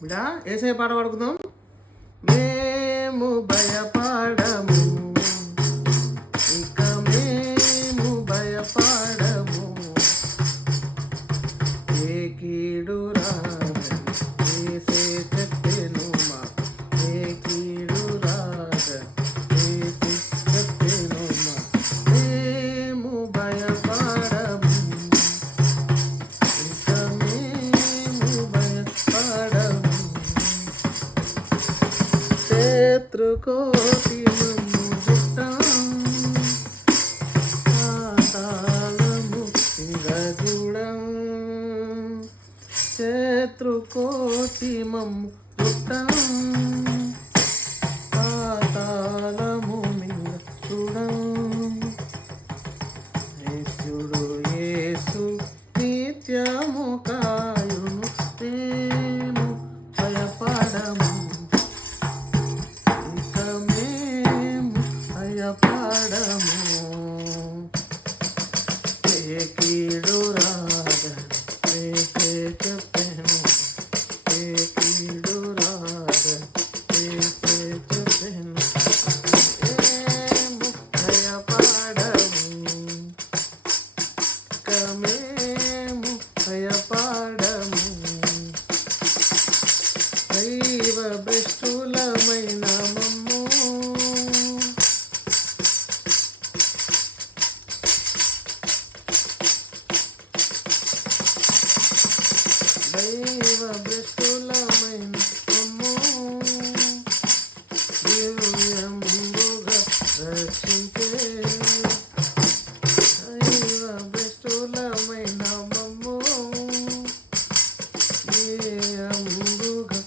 బిడా ఏసే పాట పాడుకుందాం. మేము భయపడము, ఇక మేము భయపడము, ఏ కీడు రాదని ఏసే చెప్పెను మా, ఏ కీడు రాదని ఏసే చెప్పెను మా. మేము భయపడము, ఇక మేము భయపడము, శత్రుకోటి మమ్ము చుట్టం, పాతాళము ఇంగజూడం, శత్రుకోటి మమ్ము చుట్టం, పాతాళము మింగజూడం. నిత్యుడు యేసు నిత్యము కాయును, మేము భయపడము, ఇక మేము భయపడము, ఏ కీడు రాదని ఏసే చెప్పెను, ఏ కీడు రాదని ఏసే చెప్పెను, మేము భయపడము, ఇక మేము భయపడము, దైవ భ్రష్టులమైన మమ్ము, దైవ భ్రష్టులమైన మమ్ము దివ్యముగా రక్షించే, దైవ భ్రష్టులమైన మమ్ము దివ్యముగా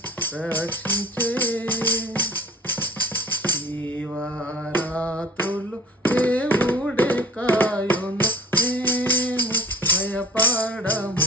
రక్షించే. జీవరాత్రులు దేవుడే కాయును, మేము భయపడము,